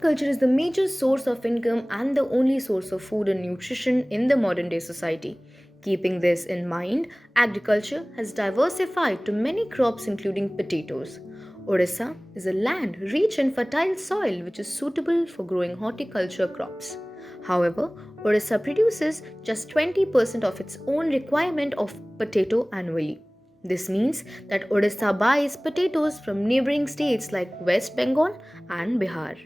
Agriculture is the major source of income and the only source of food and nutrition in the modern day society. Keeping this in mind, agriculture has diversified to many crops including potatoes. Odisha is a land rich in fertile soil which is suitable for growing horticulture crops. However, Odisha produces just 20% of its own requirement of potato annually. This means that Odisha buys potatoes from neighboring states like West Bengal and Bihar.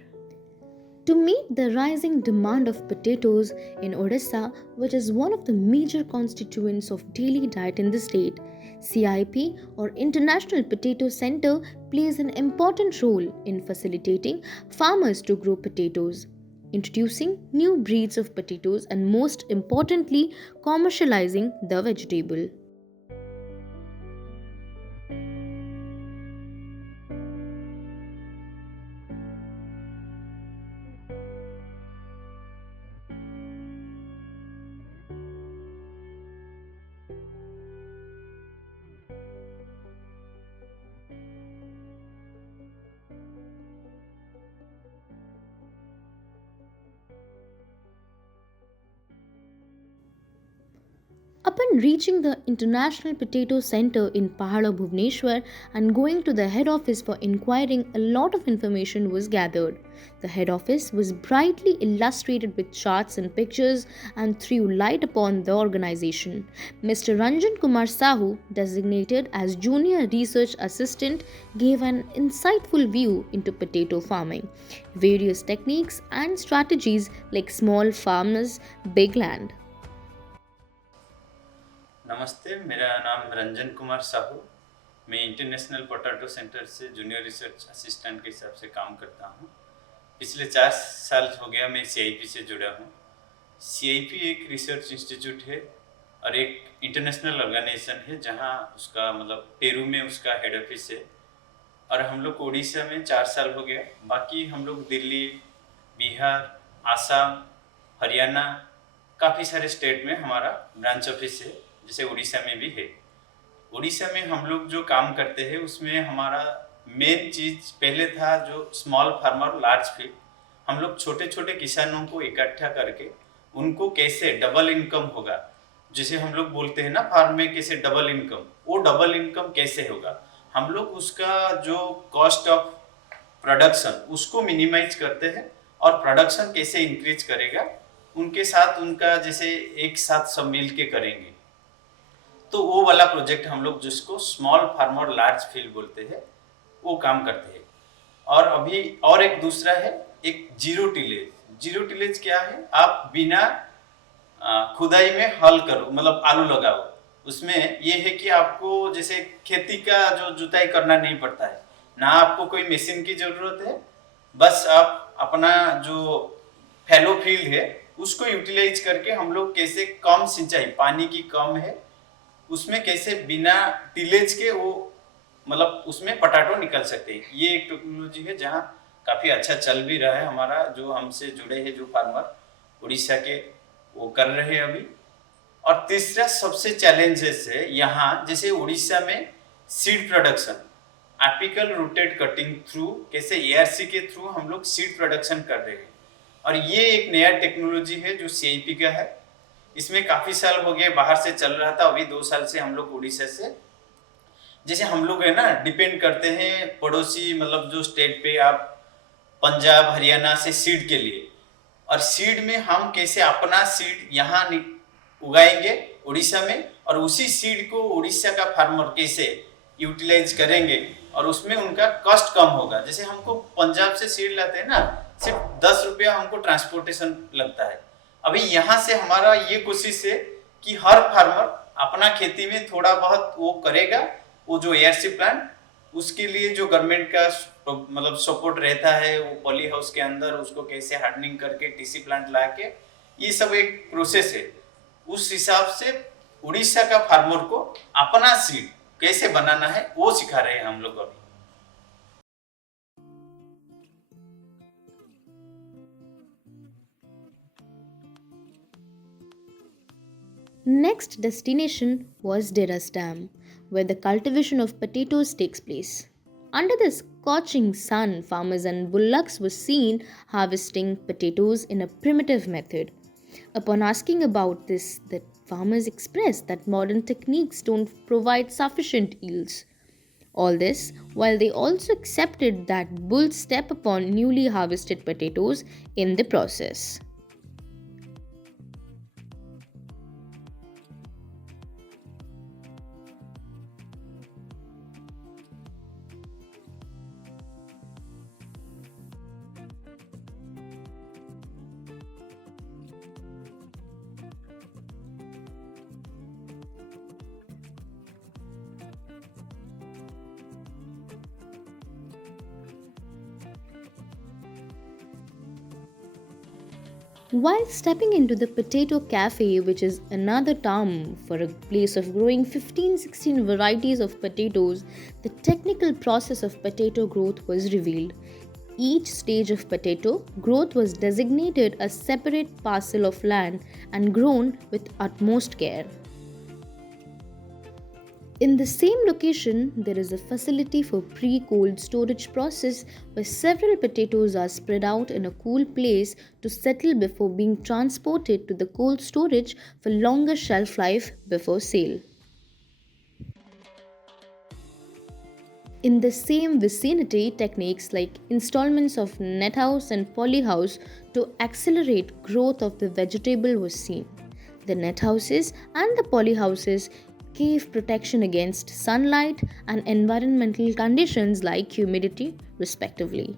To meet the rising demand of potatoes in Odisha, which is one of the major constituents of daily diet in the state, CIP or International Potato Center plays an important role in facilitating farmers to grow potatoes, introducing new breeds of potatoes, and most importantly, commercializing the vegetable. Upon reaching the International Potato Center in Pahada, Bhubaneswar, and going to the head office for inquiring, a lot of information was gathered. The head office was brightly illustrated with charts and pictures and threw light upon the organization. Mr. Ranjan Kumar Sahu, designated as Junior Research Assistant, gave an insightful view into potato farming, various techniques and strategies like small farmers, big land. नमस्ते, मेरा नाम रंजन कुमार साहू। मैं international potato centre से junior research assistant के हिसाब से काम करता हूँ। पिछले 4 साल हो गया मैं सीआईपी से जुड़ा हूँ। सीआईपी एक रिसर्च इंस्टीट्यूट है और एक इंटरनेशनल ऑर्गेनाइजेशन है जहाँ उसका मतलब पेरू में उसका हेड ऑफिस है। और हम लोग उड़ीसा में 4 साल हो गया। बाकी हम लोग दिल्ली, बिहार, आसाम, हरियाणा, काफ़ी सारे स्टेट में हमारा ब्रांच ऑफिस है, जैसे उड़ीसा में भी है। उड़ीसा में हम लोग जो काम करते हैं उसमें हमारा मेन चीज़ पहले था जो स्मॉल फार्मर लार्ज फील्ड। हम लोग छोटे छोटे किसानों को इकट्ठा करके उनको कैसे डबल इनकम होगा, जैसे हम लोग बोलते हैं ना फार्म में कैसे डबल इनकम, वो डबल इनकम कैसे होगा, हम लोग उसका जो कॉस्ट ऑफ प्रोडक्शन उसको मिनिमाइज करते हैं और प्रोडक्शन कैसे इंक्रीज करेगा उनके साथ उनका जैसे एक साथ सब मिल के करेंगे। तो वो वाला प्रोजेक्ट हम लोग जिसको स्मॉल फार्मर लार्ज फील्ड बोलते हैं वो काम करते हैं। और अभी और एक दूसरा है एक जीरो टिलेज। जीरो टिलेज क्या है, आप बिना खुदाई में हल करो, मतलब आलू लगाओ। उसमें ये है कि आपको जैसे खेती का जो जुताई करना नहीं पड़ता है, ना आपको कोई मशीन की जरूरत है, बस आप अपना जो फैलो फील्ड है उसको यूटिलाइज करके हम लोग कैसे कम सिंचाई, पानी की कम है उसमें कैसे बिना टिलेज के वो मतलब उसमें पटाटो निकल सकते हैं। ये एक टेक्नोलॉजी है जहाँ काफ़ी अच्छा चल भी रहा है। हमारा जो हमसे जुड़े हैं जो फार्मर उड़ीसा के वो कर रहे हैं अभी। और तीसरा सबसे चैलेंजेस है यहाँ, जैसे उड़ीसा में seed production, apical rooted cutting through, कैसे एआरसी के थ्रू हम लोग सीड प्रोडक्शन कर रहे हैं। और ये एक नया टेक्नोलॉजी है जो सीआईपी का है। इसमें काफ़ी साल हो गए बाहर से चल रहा था, अभी 2 साल से हम लोग उड़ीसा से, जैसे हम लोग है ना डिपेंड करते हैं पड़ोसी मतलब जो स्टेट पे आप पंजाब हरियाणा से सीड के लिए, और सीड में हम कैसे अपना सीड यहाँ उगाएंगे उड़ीसा में, और उसी सीड को उड़ीसा का फार्मर कैसे यूटिलाइज करेंगे और उसमें उनका कॉस्ट कम होगा। जैसे हमको पंजाब से सीड लाते हैं ना, सिर्फ 10 रुपया हमको ट्रांसपोर्टेशन लगता है। अभी यहाँ से हमारा ये कोशिश है कि हर फार्मर अपना खेती में थोड़ा बहुत वो करेगा, वो जो एआरसी प्लांट उसके लिए जो गवर्नमेंट का मतलब सपोर्ट रहता है, वो पॉली हाउस के अंदर उसको कैसे हार्डनिंग करके टीसी प्लांट ला के, ये सब एक प्रोसेस है। उस हिसाब से उड़ीसा का फार्मर को अपना सीड कैसे बनाना है वो सिखा रहे हैं हम लोग अभी। Next destination was Deras Dam, where the cultivation of potatoes takes place. Under the scorching sun, farmers and bullocks were seen harvesting potatoes in a primitive method. Upon asking about this, the farmers expressed that modern techniques don't provide sufficient yields. All this while they also accepted that bulls step upon newly harvested potatoes in the process. While stepping into the potato cafe, which is another term for a place of growing 15-16 varieties of potatoes, the technical process of potato growth was revealed. Each stage of potato growth was designated a separate parcel of land and grown with utmost care. In the same location, there is a facility for pre-cold storage process where several potatoes are spread out in a cool place to settle before being transported to the cold storage for longer shelf life before sale. In the same vicinity, techniques like installments of net house and polyhouse to accelerate growth of the vegetable was seen. The net houses and the polyhouses gave protection against sunlight and environmental conditions like humidity, respectively.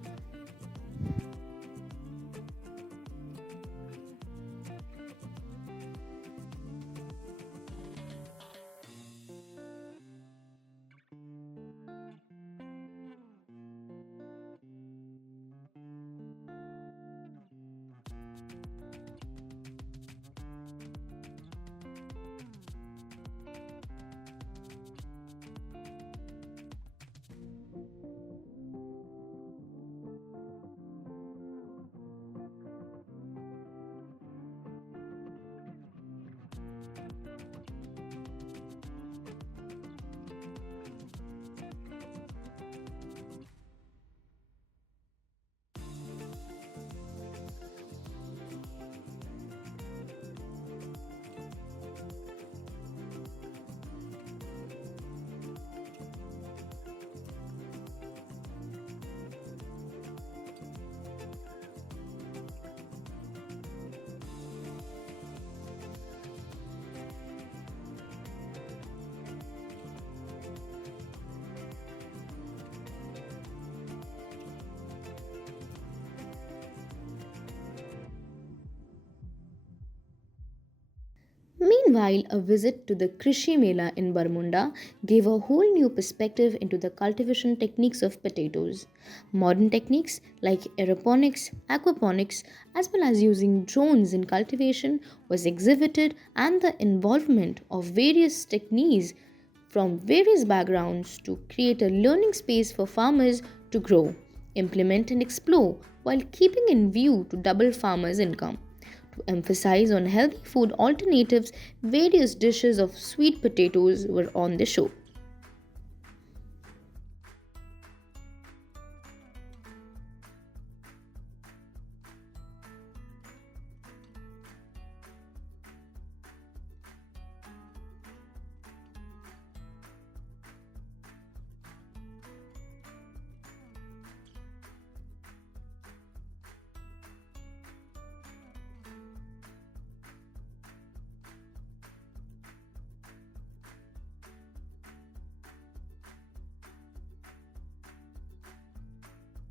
Meanwhile, a visit to the Krishi Mela in Barmunda gave a whole new perspective into the cultivation techniques of potatoes. Modern techniques like aeroponics, aquaponics, as well as using drones in cultivation was exhibited, and the involvement of various techniques from various backgrounds to create a learning space for farmers to grow, implement and explore while keeping in view to double farmers' income. To emphasize on healthy food alternatives, various dishes of sweet potatoes were on the show.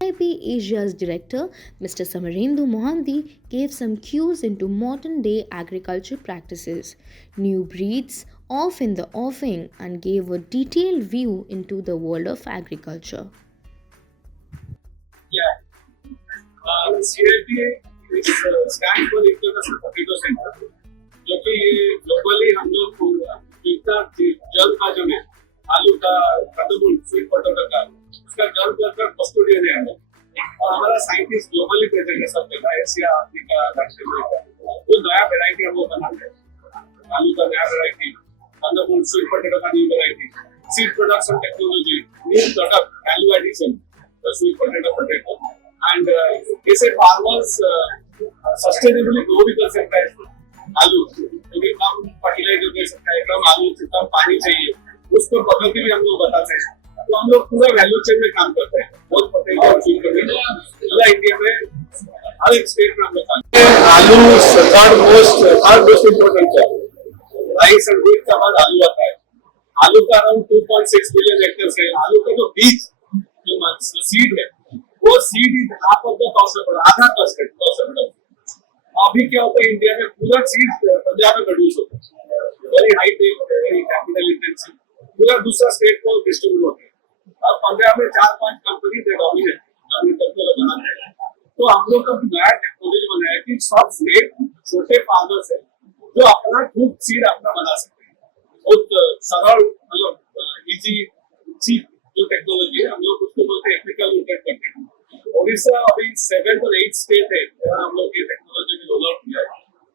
IB Asia's director, Mr. Samarendu Mohanty, gave some cues into modern day agriculture practices, new breeds off in the offing, and gave a detailed view into the world of agriculture. Yeah, CIP is stand for International Potato Center, जो कि globally हम लोग जितना जल का जो है आलू का कंदमूल स्वीट पोटैटो का उसका जल का कस्टोडियन है हम लोग और हमारा साइंटिस्ट ग्लोबली प्रेजेंट है सब जगह एशिया अफ्रीका दक्षिण अमेरिका तो नया वैरायटी हम लोग बनाते हैं आलू का नया वैरायटी कंदमूल स्वीट पोटैटो का new variety seed production technology new product value addition, the sweet potato, and ऐसे farmers sustainably grow भी कर सकता है आलू, क्योंकि कम फर्टिलाइजर दे सकता है, कम आलू से कम पानी चाहिए, उसको पद्धति भी हम लोग बताते हैं। तो हम लोग पूरा वैल्यू चेन में काम करते हैं, बहुत पोटेटो और स्वीट पोटेटो पूरा इंडिया में हर एक स्टेट में हम लोग काम करते हैं। आलू थर्ड मोस्ट इम्पोर्टेंट है, राइस एंड व्हीट का बाद आलू आता है। आलू का अराउंड 2.6 बिलियन हेक्टेयर है। आलू का जो बीज जो सीड है, वो seed is half of the cost of, आधा कॉस्ट है। अभी क्या होता है इंडिया में पूरा चीज पंजाब में प्रोड्यूस होता है, very high tech, very capital intensive, पूरा दूसरा स्टेट को डिस्ट्रीब्यूट होता है। अब पंजाब में 4-5 कंपनी दे डोमिनेट एग्रीकल्चर बनाना है। तो हम लोग का नया टेक्नोलॉजी बनाया कि सब स्टेट छोटे फार्मर्स है जो अपना खुद सीड अपना बना सकते हैं। बहुत सरल, मतलब इजी चीप जो टेक्नोलॉजी है, हम लोग उसको बोलते हैं एप्लिकल टेक्नोलॉजी। ओडिशा अभी 7th और 8th स्टेट है जहाँ हम लोग ये टेक्नोलॉजी में रोल आउट किया है।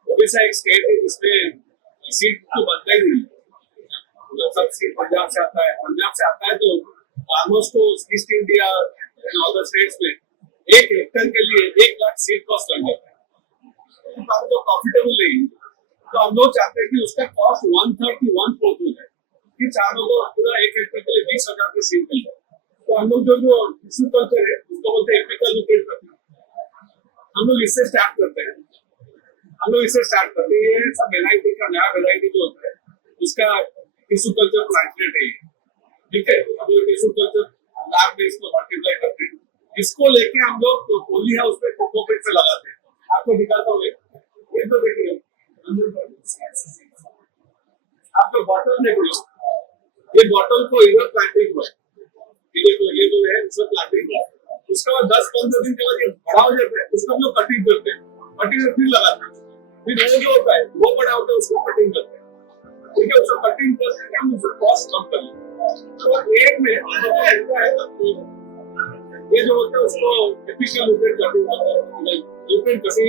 ओडिशा एक स्टेट है जिसमें सीड तो बनता ही नहीं, सब सीड पंजाब से आता है। पंजाब से आता है तो फार्मर्स को east India and other states में 1 हेक्टेयर के लिए 1 लाख सीड कॉस्ट लग जाता है, तो प्रॉफिटेबल नहीं। तो हम लोग चाहते हैं कि उसका कॉस्ट 1/3 to 1/4 हो जाए, कि चारों को पूरा 1 हेक्टेयर के लिए 20,000 की सीड मिल जाए। तो हम लोग जो टिश्यू कल्चर है उसको बोलते हैं एपिकल न्यूट्रिएंट कल्चर। हम लोग इससे स्टार्ट करते हैं, ये सब वेराइटी का नया वेराइटी जो होता है उसका टिश्यू कल्चर प्लांटेड है, ठीक है। हम लोग टिश्यू कल्चर लैब में इसको मल्टीप्लाई करते हैं। इसको लेके हम लोग पोली हाउस में कोकोपीट पे लगाते हैं। आपको दिखाता हूँ, ये तो देखिए, आपको बॉटल देखिए, ये बॉटल को इधर प्लांटिंग हुआ है, ये जो है उसमें प्लांटिंग हुआ है। उसके बाद 10-15 दिन के बाद ये बड़ा हो जाता है, उसको हम लोग कटिंग करते हैं, कटिंग में फिर लगाते हैं, फिर वो जो होता है वो बड़ा होता है उसको कटिंग करते हैं, ठीक है। उसको कटिंग करते हैं, हम उसका कॉस्ट कम कर लेते हैं। तो एक में ये जो होता है उसको एफिशिएंट न्यूट्रिएंट करते हैं।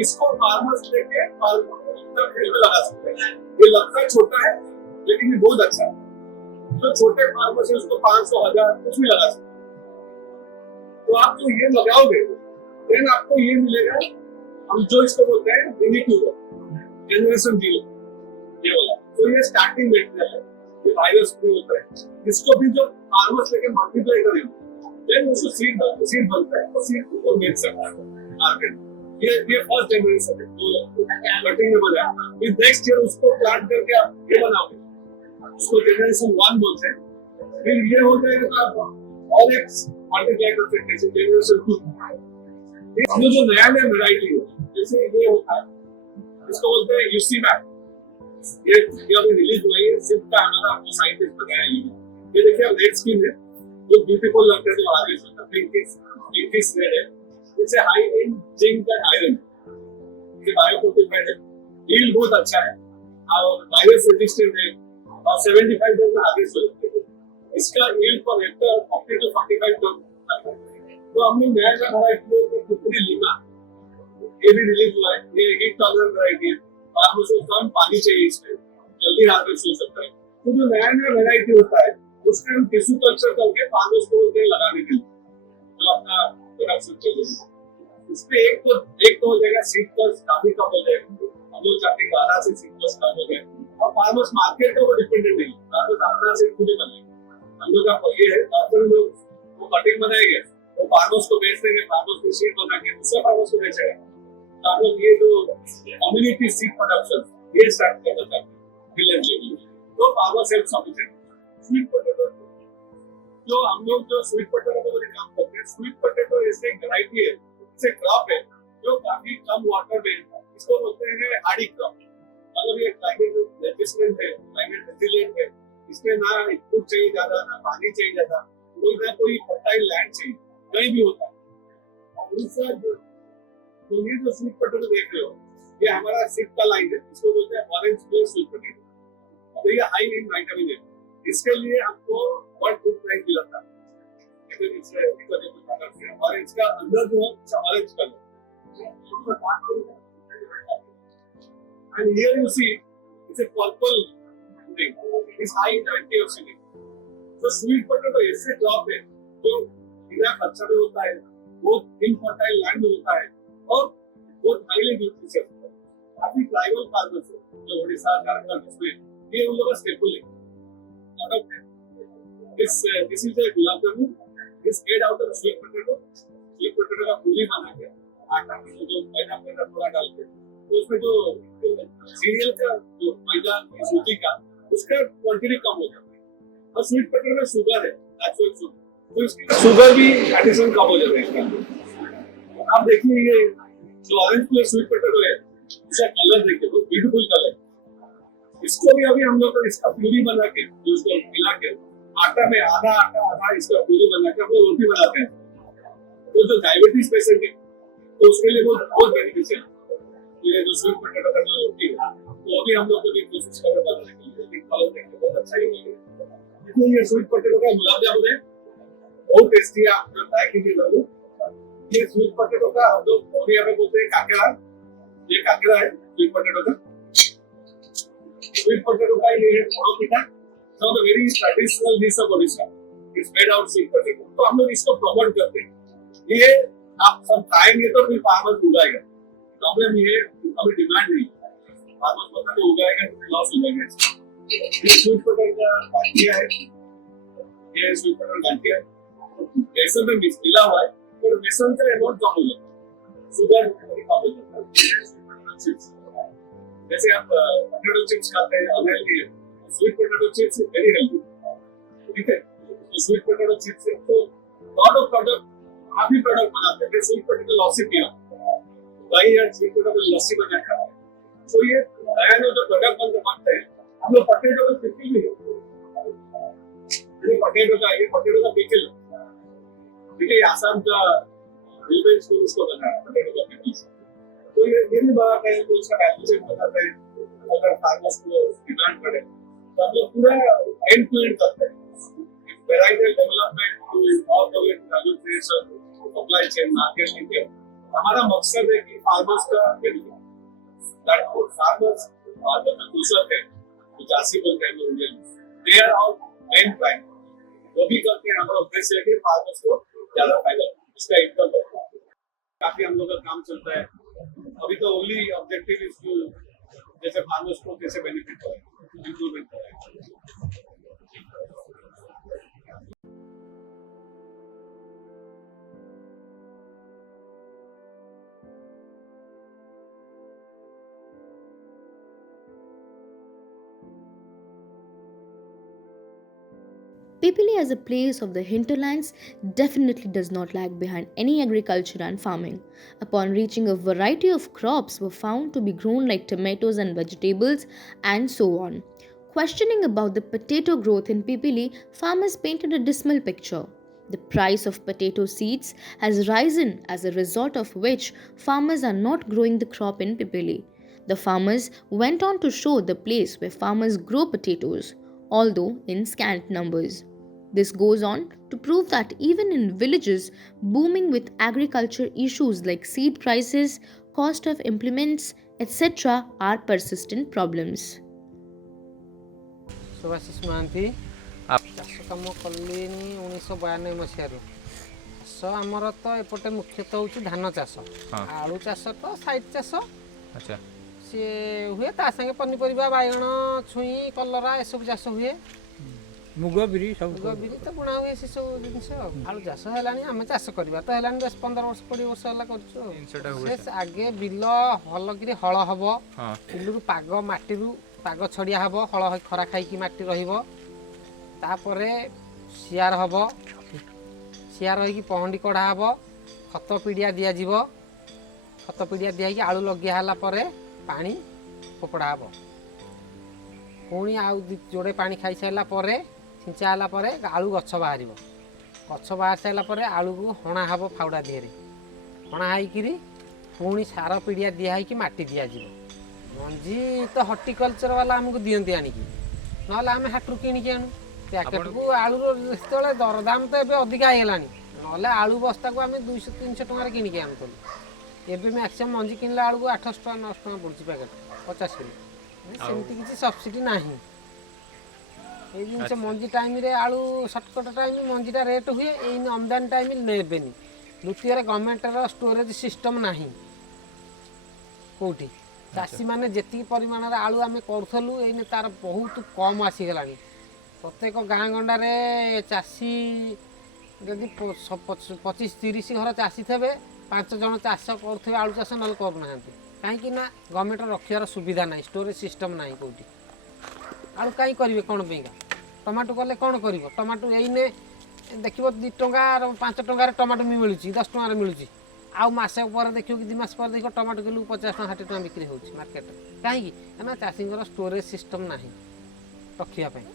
इसको फार्मर्स लेके फील्ड में लगा सकते हैं। ये लगता है छोटा है लेकिन ये बहुत अच्छा है। तो छोटे फार्मर्स है उसको 500,000 कुछ भी लगा सकते हैं। तो आप जो ये लगाओगे देन आपको ये मिलेगा, हम जो इसको बोलते हैं जनरेशन 0, ये वाला। तो ये स्टार्टिंग मेटेरियल है, ये वायरस फ्री होता है। इसको भी जो फार्मर्स लेके मल्टीप्लाई करेंगे देन उसको सीड बनता है, तो सीड को बेच सकता है मार्केट। ये फर्स्ट जनरेशन है जो कटिंग में बना। फिर नेक्स्ट ईयर उसको प्लांट करके आप ये बनाओगे, उसको जनरेशन 1 बोलते हैं। फिर ये हो जाएगा तो आप और एक मल्टीप्लाई कर सकते हैं जनरेशन 2। इसमें जो नया वेराइटी है, जैसे ये होता है, इसको बोलते हैं यूसी मैप। ये अभी रिलीज हुई है, सिर्फ का हमारा आपको साइंटिस्ट बताया। ये देखिए आप रेड स्किन है, जो ब्यूटीफुल लगता है, जो ऑरेंज होता है, पिंकिश रेड है। It's a high in zinc and iron, ये बायोफोर्टिफाइड है, यील्ड बहुत अच्छा है और वायरस रेजिस्टेंट है और 75 डेज में हार्वेस्ट हो जाता है। इसका yield per hectare up to 45 ton. तो हमने नया वेराइटी कुकुरी लीमा, ये भी रिलीज हुआ है। ये हीट टॉलरेंट वेराइटी है, फार्मर्स को कम पानी चाहिए, इसमें जल्दी हार्वेस्ट हो सकता है। तो जो नया वेराइटी होता है उसके हम टिश्यू कल्चर करके फार्मर्स को बोलते हैं लगाने के लिए, जो अपना प्रोडक्शन चलेगा। इसमें एक तो हो जाएगा सीड कॉस्ट काफी कम हो जाएगा। हम लोग चाहते हैं 12 से सीड कॉस्ट कम हो जाए और फार्मर्स मार्केट के ऊपर डिपेंडेंट नहीं, फार्मर्स अपना सीड खुद ही बनाएंगे। हम लोग का ये है, फार्मर लोग वो कटिंग बनाएंगे, वो फार्मर्स को बेच देंगे, फार्मर्स को सीड बना के दूसरे फार्मर्स को बेचेंगे। तो हम लोग ये जो कम्युनिटी सीड प्रोडक्शन ये स्टार्ट करना चाहते हैं विलेज लेवल में। तो farmer self sufficient. Sweet potato जो हम लोग जो स्वीट पोटैटो को काम करते हैं, स्वीट पोटैटो ऐसे एक वैरायटी है, इसे क्रॉप है जो काफी कम वाटर में, इसको बोलते हैं हार्डी क्रॉप। मतलब ये क्लाइमेट रेजिस्टेंट है, क्लाइमेट रेजिलिएंट है। इसमें ना इनपुट चाहिए ज्यादा, ना पानी चाहिए ज्यादा, कोई फर्टाइल लैंड चाहिए, कहीं भी होता है। तो ये जो स्वीट पोटैटो देख रहे हो, ये हमारा सिप का लाइन है, इसको बोलते हैं ऑरेंज फ्लेवर स्वीट पोटैटो। तो ये हाई इन विटामिन है, इसके लिए हमको वर्ल्ड फूड प्राइज मिला था। और इसका अंदर जो है orange colour, and here you see it's a purple thing, it's high in antioxidant। तो स्वीट पोटैटो ऐसे क्रॉप है जो इराक अच्छा भी होता है, बहुत इनफर्टाइल लैंड में होता है और बहुत हाईली न्यूट्रिशियस होता है। काफी ट्राइबल फार्मर्स है जो उड़ीसा झारखंड इसमें ये उन लोगों का स्टेपल है। This is a gulab jamun. It's made out of sweet potato. Sweet potato का पूरी बना के आटा में जो मैदा मैदा थोड़ा डाल के तो उसमें जो सीरियल का जो मैदा सूजी का उसका क्वांटिटी कम हो जाता है और स्वीट पोटेटो में शुगर है नेचुरल शुगर तो इसकी शुगर भी एडिशन कम हो जाता है इसका। आप देखिए ये जो ऑरेंज कलर स्वीट पोटेटो है उसका कलर देखिए बहुत ब्यूटीफुल कलर। इसको भी अभी हम लोग इसका प्यूरी बना के जो उसको मिला के आटा में आधा आटा आधा इसका प्यूरी बना के हम लोग रोटी बनाते हैं तो जो डायबिटीज पेशेंट है तो उसके लिए बहुत बहुत बेनिफिशियल ये जो स्वीट पोटेटो का जो रोटी है तो अभी हम लोग को भी कोशिश कर रहे हैं कि कलर देखिए बहुत अच्छा ही है। इसलिए ये स्वीट पोटेटो का गुलाब जामुन है बहुत टेस्टी है। आप ट्राई कीजिए जरूर। ये स्वीट पोटेटो का हम लोग ओडिया में बोलते हैं काकेरा। ये काकेरा है स्वीट पोटेटो का। स्वीट पोटेटो का ये है पोड़ो पिठा so the very traditional dish of Odisha it's made out sweet potato तो हम लोग इसको प्रमोट करते हैं। ये आप सब खाएंगे तो फिर फार्मर्स उगाएगा प्रॉब्लम ये अभी डिमांड नहीं फार्मर्स पोटेटो उगाएगा तो लॉस हो जाएगा। ये स्वीट पोटेटो का गांठिया है ये स्वीट पोटेटो गांठिया बेसन में मिला हुआ है और बेसन का अमाउंट कम हो जाता है शुगर कम हो जाता है। जैसे आप पोटेटो चिप्स खाते हैं अनहेल्दी है sweet potato chips is very healthy ठीक है। तो स्वीट पोटेटो चिप्स से तो लॉट ऑफ प्रोडक्ट काफी प्रोडक्ट बनाते हैं स्वीट पोटेटो लस्सी पिया वही है स्वीट पोटेटो लस्सी बना खाते हैं। तो ये नया जो प्रोडक्ट बनते हैं हम लोग पोटेटो का पिकल भी है ये पोटेटो का पिकल ठीक है आसाम का रेलवे स्कूल इसको बना है पोटेटो का पिकल तो ये भी बनाते हैं तो इसका वैल्यू बताते हैं अगर फार्मर्स को डिमांड पड़े तो हम लोग पूरा एंड टू एंड करते हैं varietal development to all the way to value creation supply chain marketing हमारा मकसद है कि फार्मर्स का बेनिफिट दैट फार्मर्स जो कृषक है जो चाषी बोलते हैं Indian they are all main client वो भी करते हैं हमारा उद्देश्य है कि फार्मर्स को ज्यादा फायदा इसका इनकम काफी हम लोग का काम चलता है। अभी तो ओनली ऑब्जेक्टिव इज टू जैसे फार्मर्स को कैसे बेनिफिट हो इंप्रूवमेंट हो। Pipili as a place of the hinterlands definitely does not lag behind any agriculture and farming. Upon reaching, a variety of crops were found to be grown like tomatoes and vegetables and so on. Questioning about the potato growth in Pipili, farmers painted a dismal picture. The price of potato seeds has risen, as a result of which farmers are not growing the crop in Pipili. The farmers went on to show the place where farmers grow potatoes, although in scant numbers. This goes on to prove that even in villages booming with agriculture, issues like seed prices, cost of implements, etc. are persistent problems. Subhashish Mahanti चाष कम कली 1992 मसीह चाष आमर तो एपटे मुख्यतः हूँ धान चाष आलू चाष तो साइड चाष अच्छा सी हुए ता संगे पनीपरिया बैगण छुई कलरा एसबू चाष हुए मुग बिरी सब मुग बिरी तो बुणा हुए से सब जिनस आलू चाष है आम चाष करवा तो है 10 15 वर्ष 20 वर्ष है कर आगे बिल हलकि हल हम बिलू पाग माटी पाग छड़िया हम हल खरा खाई माटी रपर सियार हम सियार रही पहंडी कढ़ा हम खत पिड़िया दिज्व खत पिड़िया दिखाई आलू लगियाला पानी फोपड़ा हम पुणी आउ जोड़े पानी खाई सारापर छिंचाला आलू गछ बाहर गछ बाहर सारापर आलू को हणा हम फाउड़ा दिहरे हणा होकि पुणी सार पिड़िया दिखाई माटी दिज्व मंजी तो हर्टिकल्चर वाला आमको दिखती आणिकी ना आम हाटू किणिक आणु पैकेट को आलू जो दरदाम तो ये अधिका होगा ना आलू बस्ता को आम 200-300 टकर किणिक आणुलु एवं मैक्सीम मंजी किनला आलू को 800 टका 900 टका पड़ुଛି पैकेट 50 किलो सेमती किसी सब्सिडी ना ଏଇ ଜିନିଷ ମଞ୍ଜି ଟାଇମ୍ରେ ଆଳୁ ସର୍ଟକଟ ଟାଇମ୍ ମଞ୍ଜିଟା ରେଟ୍ ହୁଏ, ଏଇ ଆମଦାନୀ ଟାଇମ୍ ନେବେନି। ଦ୍ୱିତୀୟରେ ଗଭର୍ଣ୍ଣମେଣ୍ଟର ଷ୍ଟୋରେଜ୍ ସିଷ୍ଟମ୍ ନାହିଁ କେଉଁଠି। ଚାଷୀମାନେ ଯେତିକି ପରିମାଣରେ ଆଳୁ ଆମେ କରୁଥିଲୁ ଏଇନେ ତାର ବହୁତ କମ୍ ଆସିଗଲାଣି। ପ୍ରତ୍ୟେକ ଗାଁ ଗଣ୍ଡାରେ ଚାଷୀ ଯଦି 25-30 ଘର ଚାଷୀ ଥିବେ, 5 ଜଣ ଚାଷ କରୁଥିବେ ଆଳୁ ଚାଷ, ନହେଲେ କରୁନାହାନ୍ତି। କାହିଁକି ନା ଗଭର୍ଣ୍ଣମେଣ୍ଟ ରଖିବାର ସୁବିଧା ନାହିଁ, ଷ୍ଟୋରେଜ୍ ସିଷ୍ଟମ୍ ନାହିଁ କେଉଁଠି। ଆଳୁ କାହିଁ କରିବେ କ'ଣ ପାଇଁକା? ଟମାଟୋ କଲେ କ'ଣ କରିବ? ଟମାଟୋ ଏଇନେ ଦେଖିବ 2 ଟଙ୍କା 5 ଟଙ୍କାରେ ଟମାଟୋ ମିଳୁଛି, 10 ଟଙ୍କାରେ ମିଳୁଛି। ଆଉ ମାସ ପରେ ଦେଖିବ କି 2 ମାସ ପରେ ଦେଖିବ ଟମାଟୋ କିଲୋକୁ 50 ଟଙ୍କା 60 ଟଙ୍କା ବିକ୍ରି ହେଉଛି ମାର୍କେଟରେ। କାହିଁକି? କାରଣ ଚାଷୀଙ୍କର ଷ୍ଟୋରେଜ୍ ସିଷ୍ଟମ୍ ନାହିଁ ରଖିବା ପାଇଁ।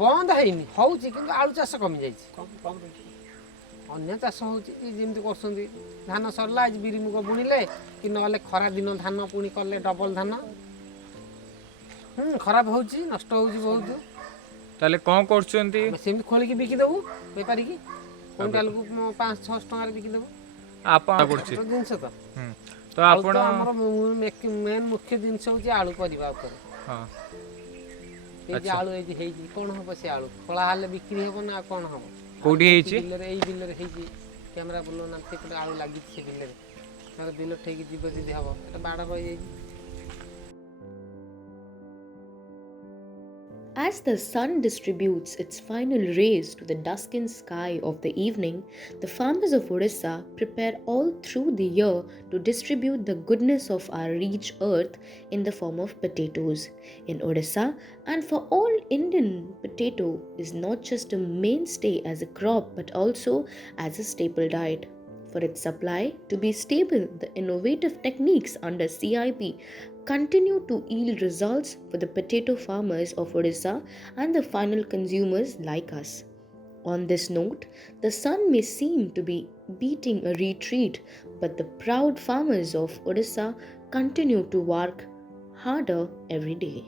ବନ୍ଦ ହେଇନି, ହେଉଛି, କିନ୍ତୁ ଆଳୁ ଚାଷ କମିଯାଇଛି। ଅନ୍ୟ ଚାଷ ହେଉଛି ଯେମିତି କରୁଛନ୍ତି, ଧାନ ସରିଲା ଆଜି ବିରି ମୁଗ ବୁଣିଲେ, କି ନହେଲେ ଖରା ଦିନ ଧାନ ପୁଣି କଲେ ଡବଲ ଧାନ। ଖରାପ ହେଉଛି, ନଷ୍ଟ ହେଉଛି ବହୁତ। ତାହେଲେ କ'ଣ କରୁଛନ୍ତି? ସେମିତି ଖୋଳିକି ବିକିଦେବୁ ବେପାରିକି, କୁଇଣ୍ଟାଲକୁ 500-600 ଟଙ୍କାରେ ବିକିଦେବୁ। ଆପଣ କରୁଛି ଜିନିଷ ତ ତ ଆପଣ ଆମର ମେନ୍ ମୁଖ୍ୟ ଜିନିଷ ହେଉଛି ଆଳୁ ପରିବା ଉପରେ। ହଁ এই যে আলু এই যে ହେଇଛି, କ'ଣ ହେବ ସେ ଆଳୁ? ଖୋଳା ହେଲେ ବିକ୍ରି ହେବ ନା ଆଉ କ'ଣ ହେବ? କୋଉଠି ହେଇଛି? ବିଲରେ, ଏଇ ବିଲରେ ହେଇଛି। କ୍ୟାମେରା ବୁଲଉନାହାନ୍ତି, ସେପଟେ ଆଳୁ ଲାଗିଛି ସେ ବିଲରେ। ନହେଲେ ବିଲ ଠେଇକି ଯିବ ଯଦି ହେବ, ଏଟା ବାଡ଼ ରହିଯାଇଛି। As the sun distributes its final rays to the dusking sky of the evening, the farmers of Odisha prepare all through the year to distribute the goodness of our rich earth in the form of potatoes. In Odisha and for all Indian, potato is not just a mainstay as a crop but also as a staple diet. For its supply to be stable, the innovative techniques under CIP continue to yield results for the potato farmers of Odisha and the final consumers like us. On this note, the sun may seem to be beating a retreat, but the proud farmers of Odisha continue to work harder every day.